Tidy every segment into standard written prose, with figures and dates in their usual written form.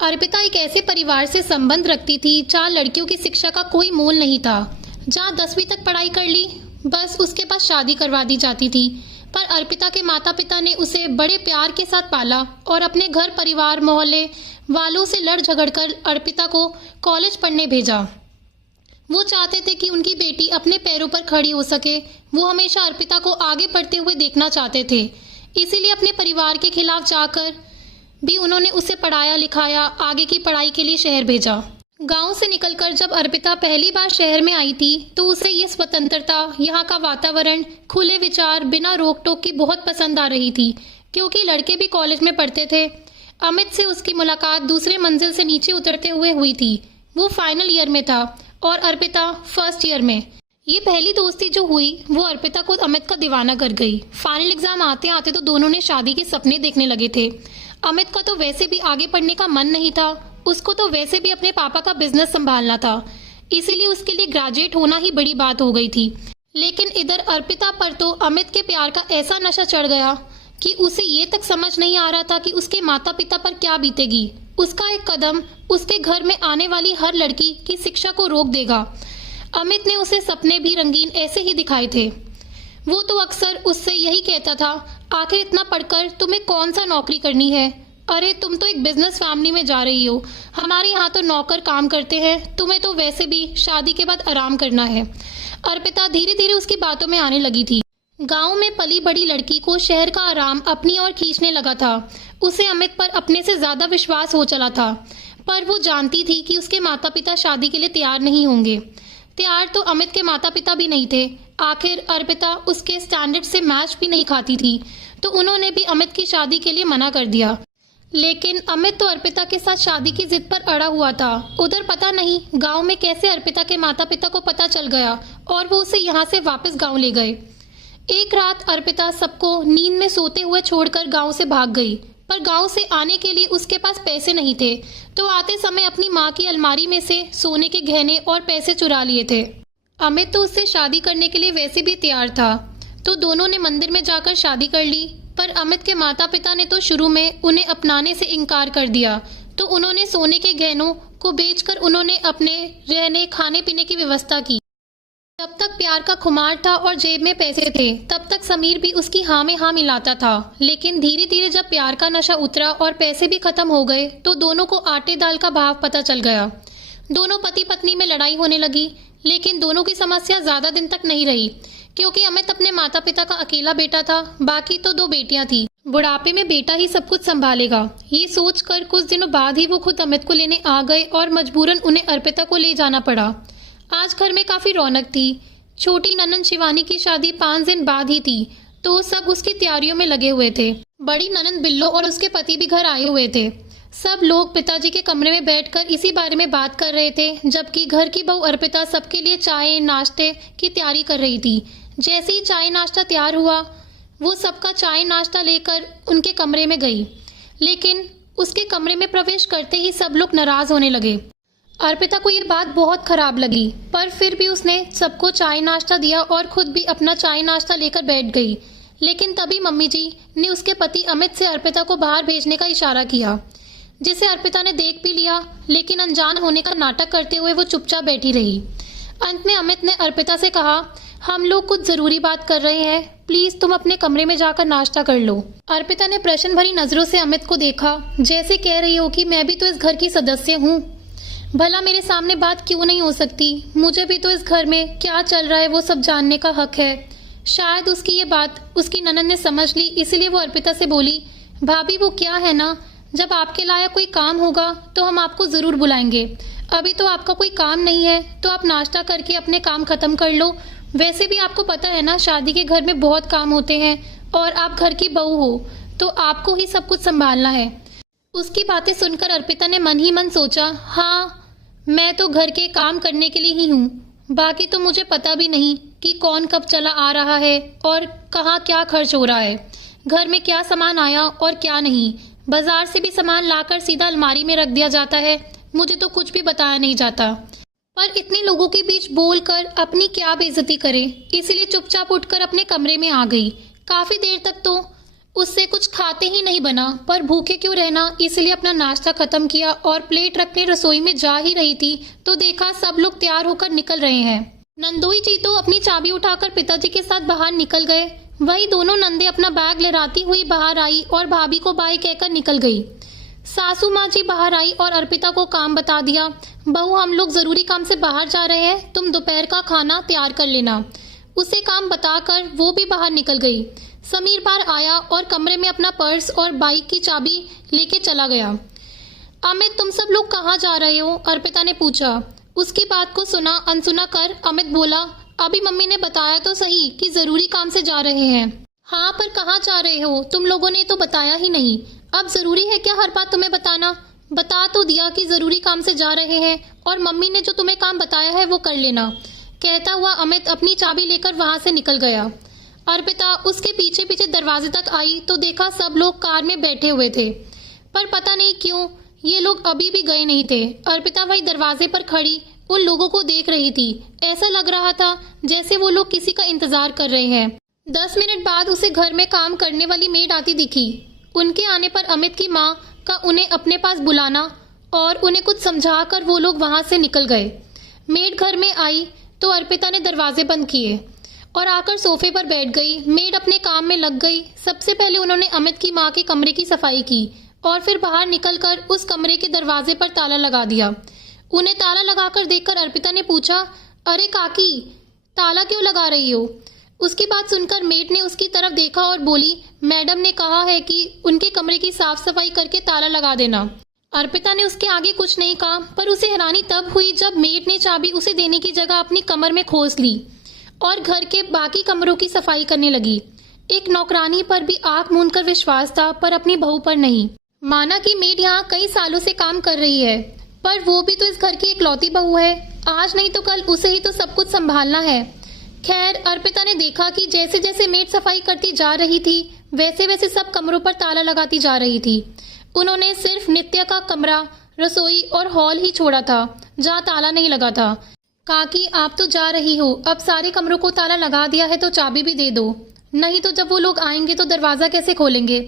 अर्पिता एक ऐसे परिवार से संबंध रखती थी जहाँ लड़कियों की शिक्षा का कोई मोल नहीं था। जहाँ 10वीं तक पढ़ाई कर ली, बस उसके बाद शादी करवा दी जाती थी। पर अर्पिता के माता पिता ने उसे बड़े प्यार के साथ पाला और अपने घर परिवार मोहल्ले वालों से लड़ झगड़ कर अर्पिता को कॉलेज पढ़ने भेजा। वो चाहते थे कि उनकी बेटी अपने पैरों पर खड़ी हो सके। वो हमेशा अर्पिता को आगे बढ़ते हुए देखना चाहते थे, इसीलिए अपने परिवार के खिलाफ जाकर भी उन्होंने उसे पढ़ाया लिखाया, आगे की पढ़ाई के लिए शहर भेजा। गांव से निकलकर जब अर्पिता पहली बार शहर में आई थी तो उसे ये स्वतंत्रता, यहाँ का वातावरण, खुले विचार, बिना रोक टोक की बहुत पसंद आ रही थी, क्योंकि लड़के भी कॉलेज में पढ़ते थे। अमित से उसकी मुलाकात दूसरे मंजिल से नीचे उतरते हुए हुई थी। वो फाइनल ईयर में था और अर्पिता फर्स्ट ईयर में। ये पहली दोस्ती जो हुई वो अर्पिता को अमित का दीवाना कर गई। फाइनल एग्जाम आते आते तो दोनों ने शादी के सपने देखने लगे थे। अमित का तो वैसे भी आगे पढ़ने का मन नहीं था, उसको तो वैसे भी अपने पापा का बिजनेस संभालना था, इसीलिए उसके लिए ग्रेजुएट होना ही बड़ी बात हो गई थी। लेकिन इधर अर्पिता पर तो अमित के प्यार का ऐसा नशा चढ़ गया कि उसे ये तक समझ नहीं आ रहा था कि उसके माता पिता पर क्या बीतेगी। उसका एक कदम उसके घर में आने वाली हर लड़की की शिक्षा को रोक देगा। अमित ने उसे सपने भी रंगीन ऐसे ही दिखाए थे। वो तो अक्सर उससे यही कहता था, आखिर इतना पढ़कर तुम्हें कौन सा नौकरी करनी है? अरे तुम तो एक बिजनेस फैमिली में जा रही हो, हमारे यहाँ तो नौकर काम करते हैं, तुम्हें तो वैसे भी शादी के बाद आराम करना है। अर्पिता धीरे धीरे उसकी बातों में आने लगी थी। गांव में पली बड़ी लड़की को शहर का आराम अपनी ओर खींचने लगा था। उसे अमित पर अपने से ज्यादा विश्वास हो चला था, पर वो जानती थी कि उसके माता पिता शादी के लिए तैयार नहीं होंगे। तैयार तो अमित के माता पिता भी नहीं थे। आखिर अर्पिता उसके स्टैंडर्ड से मैच भी नहीं खाती थी, तो उन्होंने भी अमित की शादी के लिए मना कर दिया। लेकिन अमित तो अर्पिता के साथ शादी की जिद पर अड़ा हुआ था। उधर पता नहीं गांव में कैसे अर्पिता के माता पिता को पता चल गया और वो उसे यहाँ से वापस गांव ले गए। एक रात अर्पिता सबको नींद में सोते हुए छोड़कर गांव से भाग गई, पर गांव से आने के लिए उसके पास पैसे नहीं थे, तो आते समय अपनी माँ की अलमारी में से सोने के गहने और पैसे चुरा लिए थे। अमित तो उससे शादी करने के लिए वैसे भी तैयार था, तो दोनों ने मंदिर में जाकर शादी कर ली। पर अमित के माता पिता ने तो शुरू में उन्हें अपनाने से इनकार कर दिया, तो उन्होंने सोने के गहनों को बेचकर उन्होंने अपने रहने खाने पीने की व्यवस्था की। तब तक प्यार का खुमार था और जेब में पैसे थे, तब तक समीर भी उसकी हाँ में हाँ मिलाता था। लेकिन धीरे धीरे जब प्यार का नशा उतरा और पैसे भी खत्म हो गए तो दोनों को आटे दाल का भाव पता चल गया। दोनों पति पत्नी में लड़ाई होने लगी, लेकिन दोनों की समस्या ज्यादा दिन तक नहीं रही, क्योंकि अमित अपने माता पिता का अकेला बेटा था, बाकी तो 2 बेटियां थी। बुढ़ापे में बेटा ही सब कुछ संभालेगा, ये सोचकर कुछ दिनों बाद ही वो खुद अमित को लेने आ गए और मजबूरन उन्हें अर्पिता को ले जाना पड़ा। आज घर में काफी रौनक थी। छोटी ननंद शिवानी की शादी 5 दिन बाद ही थी, तो सब उसकी तैयारियों में लगे हुए थे। बड़ी ननंद बिल्लो और उसके पति भी घर आए हुए थे। सब लोग पिताजी के कमरे में बैठकर इसी बारे में बात कर रहे थे, जबकि घर की बहू अर्पिता सबके लिए चाय नाश्ते की तैयारी कर रही थी। जैसे ही चाय नाश्ता तैयार हुआ, वो सबका चाय नाश्ता लेकर उनके कमरे में गई, लेकिन उसके कमरे में प्रवेश करते ही सब लोग नाराज होने लगे। अर्पिता को ये बात बहुत खराब लगी, पर फिर भी उसने सबको चाय नाश्ता दिया और खुद भी अपना चाय नाश्ता लेकर बैठ गई। लेकिन तभी मम्मी जी ने उसके पति अमित से अर्पिता को बाहर भेजने का इशारा किया, जिसे अर्पिता ने देख भी लिया, लेकिन अनजान होने का नाटक करते हुए वो चुपचाप बैठी रही। अंत में अमित ने अर्पिता से कहा, हम लोग कुछ जरूरी बात कर रहे हैं, प्लीज तुम अपने कमरे में जाकर नाश्ता कर लो। अर्पिता ने प्रश्न भरी नजरों से अमित को देखा, जैसे कह रही हो कि मैं भी तो इस घर की सदस्य हूँ, भला मेरे सामने बात क्यों नहीं हो सकती? मुझे भी तो इस घर में क्या चल रहा है वो सब जानने का हक है। शायद उसकी ये बात उसकी ननद ने समझ ली, इसलिए वो अर्पिता से बोली, भाभी वो क्या है ना, जब आपके लायक कोई काम होगा तो हम आपको जरूर बुलाएंगे। अभी तो आपका कोई काम नहीं है, तो आप नाश्ता करके अपने काम खत्म कर लो। वैसे भी आपको पता है ना, शादी के घर में बहुत काम होते हैं और आप घर की बहू हो, तो आपको ही सब कुछ संभालना है। उसकी बातें सुनकर अर्पिता ने मन ही मन सोचा, हाँ मैं तो घर के काम करने के लिए ही हूँ, बाकी तो मुझे पता भी नहीं कि कौन कब चला आ रहा है और कहाँ क्या खर्च हो रहा है, घर में क्या सामान आया और क्या नहीं। बाजार से भी सामान लाकर सीधा अलमारी में रख दिया जाता है, मुझे तो कुछ भी बताया नहीं जाता। पर इतने लोगों के बीच बोलकर अपनी क्या बेइज्जती करे, इसलिए चुपचाप उठकर अपने कमरे में आ गई। काफी देर तक तो उससे कुछ खाते ही नहीं बना, पर भूखे क्यों रहना, इसलिए अपना नाश्ता खत्म किया और प्लेट रखने रसोई में जा ही रही थी तो देखा सब लोग तैयार होकर निकल रहे हैं। नंदोई जी तो अपनी चाबी उठाकर पिताजी के साथ बाहर निकल गए। वही दोनों नंदे अपना बैग लहराती हुई बाहर आई और भाभी को बाय कहकर निकल गई। सासू माँ जी बाहर आई और अर्पिता को काम बता दिया। बहू, हम लोग जरूरी काम से बाहर जा रहे हैं, तुम दोपहर का खाना तैयार कर लेना। उसे काम बताकर वो भी बाहर निकल गई। समीर बाहर आया और कमरे में अपना पर्स और बाइक की चाबी लेके चला गया। अमित, तुम सब लोग कहाँ जा रहे हो? अर्पिता ने पूछा। उसकी बात को सुना अनसुना कर अमित बोला, अभी मम्मी ने बताया तो सही कि जरूरी काम से जा रहे हैं। हाँ, पर कहाँ जा रहे हो? तुम लोगों ने तो बताया ही नहीं। अब जरूरी है क्या हर बात तुम्हें बताना? बता तो दिया कि जरूरी काम से जा रहे हैं और मम्मी ने जो तुम्हें काम बताया है वो कर लेना। कहता हुआ अमित अपनी चाबी लेकर वहां से निकल गया। अर्पिता उसके पीछे पीछे दरवाजे तक आई तो देखा सब लोग कार में बैठे हुए थे, पर पता नहीं क्यों ये लोग अभी भी गए नहीं थे। अर्पिता वही दरवाजे पर खड़ी उन लोगों को देख रही थी। ऐसा लग रहा था जैसे वो लोग किसी का इंतजार कर रहे हैं। 10 मिनट बाद उसे घर में काम करने वाली मेड आती दिखी। उनके आने पर अमित की माँ का उन्हें अपने पास बुलाना और उन्हें कुछ समझाकर वो लोग वहां से निकल गए। मेड घर में आई तो अर्पिता ने दरवाजे बंद किए और आकर सोफे पर बैठ गई। मेड अपने काम में लग गई। सबसे पहले उन्होंने अमित की माँ के कमरे की सफाई की और फिर बाहर निकलकर उस कमरे के दरवाजे पर ताला लगा दिया। उन्हें ताला लगाकर देखकर अर्पिता ने पूछा, अरे काकी, ताला क्यों लगा रही हो? उसकी बात सुनकर मेड ने उसकी तरफ देखा और बोली, मैडम ने कहा है कि उनके कमरे की साफ सफाई करके ताला लगा देना। अर्पिता ने उसके आगे कुछ नहीं कहा, पर उसे हैरानी तब हुई जब मेड ने चाबी उसे देने की जगह अपनी कमर में खोस ली और घर के बाकी कमरों की सफाई करने लगी। एक नौकरानी पर भी आंख मूंद कर विश्वास था, पर अपनी बहू पर नहीं। माना कि मेड यहाँ कई सालों से काम कर रही है, पर वो भी तो इस घर की इकलौती बहू है। आज नहीं तो कल उसे ही तो सब कुछ संभालना है। खैर, अर्पिता ने देखा कि जैसे जैसे मेड सफाई करती जा रही थी वैसे वैसे सब कमरों पर ताला लगाती जा रही थी। उन्होंने सिर्फ नित्या का कमरा, रसोई और हॉल ही छोड़ा था जहाँ ताला नहीं लगा था। काकी, आप तो जा रही हो, अब सारे कमरों को ताला लगा दिया है तो चाबी भी दे दो, नहीं तो जब वो लोग आएंगे तो दरवाजा कैसे खोलेंगे?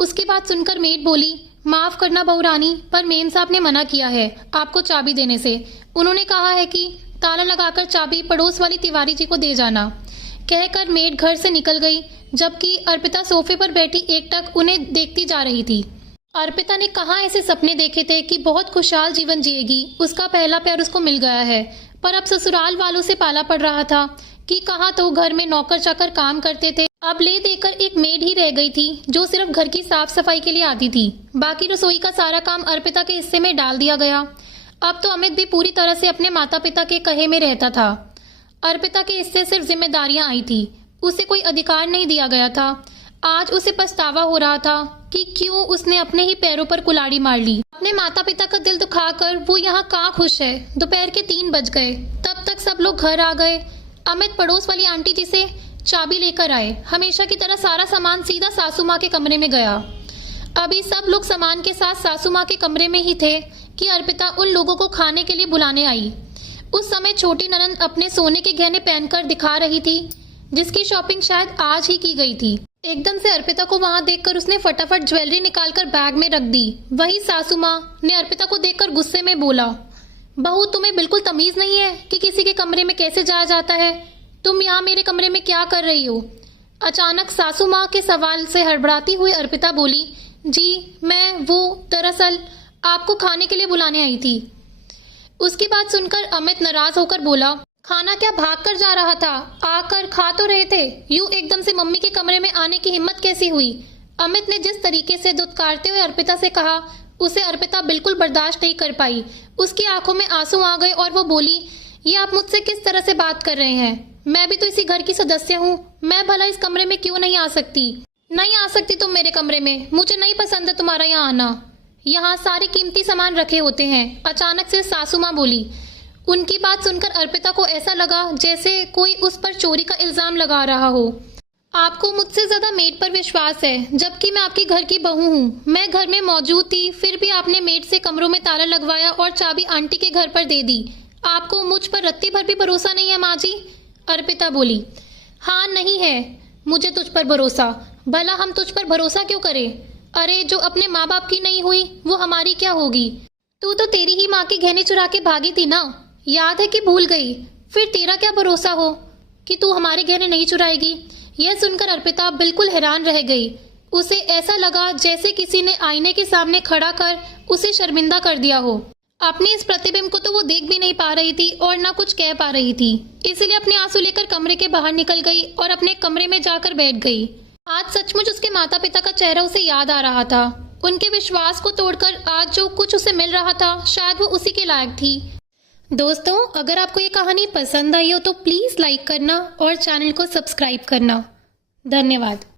उसकी बात सुनकर मेड बोली, माफ करना बहू रानी, पर मेम साहब ने मना किया है आपको चाबी देने से। उन्होंने कहा है कि ताला लगाकर चाबी पड़ोस वाली तिवारी जी को दे जाना। कहकर मेड घर से निकल गई, जबकि अर्पिता सोफे पर बैठी एकटक उन्हें देखती जा रही थी। अर्पिता ने कहाँ ऐसे सपने देखे थे कि बहुत खुशहाल जीवन जिएगी, उसका पहला प्यार उसको मिल गया है, पर अब ससुराल वालों से पाला पड़ रहा था कि कहाँ तो घर में नौकर चाकर काम करते थे, अब ले देकर एक मेड ही रह गई थी जो सिर्फ घर की साफ सफाई के लिए आती थी। बाकी रसोई का सारा काम अर्पिता के हिस्से में डाल दिया गया। अब तो अमित भी पूरी तरह से अपने माता पिता के कहे में रहता था। अर्पिता के हिस्से सिर्फ जिम्मेदारियां आई थी, उसे कोई अधिकार नहीं दिया गया था। आज उसे पछतावा हो रहा था कि क्यों उसने अपने ही पैरों पर कुल्हाड़ी मार ली। अपने माता पिता का दिल दुखाकर वो यहाँ कहाँ खुश है। दोपहर के 3 बज गए, तब तक सब लोग घर आ गए। अमित पड़ोस वाली आंटी जी से चाबी लेकर आए। हमेशा की तरह सारा सामान सीधा सासू माँ के कमरे में गया। अभी सब लोग सामान के साथ सासू माँ के कमरे में ही थे कि अर्पिता उन लोगों को खाने के लिए बुलाने आई। उस समय छोटी ननंद अपने सोने के गहने पहनकर दिखा रही थी, जिसकी शॉपिंग शायद आज ही की गई थी। एकदम से अर्पिता को वहां देखकर उसने फटाफट ज्वेलरी निकालकर बैग में रख दी। वही सासू माँ ने अर्पिता को देखकर गुस्से में बोला, बहू, तुम्हें बिल्कुल तमीज नहीं है कि किसी के कमरे में कैसे जाया जाता है? तुम यहाँ मेरे कमरे में क्या कर रही हो? अचानक सासू माँ के सवाल से हड़बड़ाती हुई अर्पिता बोली, जी मैं दरअसल आपको खाने के लिए बुलाने आई थी। उसकी बात सुनकर अमित नाराज होकर बोला, खाना क्या भाग कर जा रहा था? आकर खा तो रहे थे, यूं एकदम से मम्मी के कमरे में आने की हिम्मत कैसी हुई? अमित ने जिस तरीके से दुत्कारते हुए अर्पिता से कहा, उसे अर्पिता बिल्कुल बर्दाश्त नहीं कर पाई। उसकी आंखों में आंसू आ गए और वो बोली, ये आप मुझसे किस तरह से बात कर रहे हैं? मैं भी तो इसी घर की सदस्य हूँ, मैं भला इस कमरे में क्यों नहीं आ सकती? नहीं आ सकती तुम मेरे कमरे में, मुझे नहीं पसंद है तुम्हारा यहाँ आना। यहाँ सारे कीमती सामान रखे होते हैं। अचानक से सासू माँ बोली। उनकी बात सुनकर अर्पिता को ऐसा लगा जैसे कोई उस पर चोरी का इल्जाम लगा रहा हो। आपको मुझसे ज्यादा मेड पर विश्वास है, जबकि मैं आपके घर की बहू हूँ। मैं घर में मौजूद थी, फिर भी आपने मेड से कमरों में ताला लगवाया और चाबी आंटी के घर पर दे दी। आपको मुझ पर रत्ती भर भी भरोसा नहीं है माँ जी? अर्पिता बोली। हाँ नहीं है मुझे तुझ पर भरोसा, भला हम तुझ पर भरोसा क्यों करें? अरे जो अपने माँ बाप की नहीं हुई वो हमारी क्या होगी? तू तो तेरी ही माँ के गहने चुरा के भागी थी ना, याद है कि भूल गई? फिर तेरा क्या भरोसा हो कि तू हमारे गहने नहीं चुराएगी? यह सुनकर अर्पिता बिल्कुल हैरान रह गई। उसे ऐसा लगा जैसे किसी ने आईने के सामने खड़ा कर उसे शर्मिंदा कर दिया हो। अपने इस प्रतिबिंब को तो वो देख भी नहीं पा रही थी और ना कुछ कह पा रही थी, इसलिए अपने आंसू लेकर कमरे के बाहर निकल गई और अपने कमरे में जाकर बैठ गई। आज सचमुच उसके माता पिता का चेहरा उसे याद आ रहा था। उनके विश्वास को तोड़कर आज जो कुछ उसे मिल रहा था शायद वो उसी के लायक थी। दोस्तों, अगर आपको ये कहानी पसंद आई हो तो प्लीज लाइक करना और चैनल को सब्सक्राइब करना। धन्यवाद।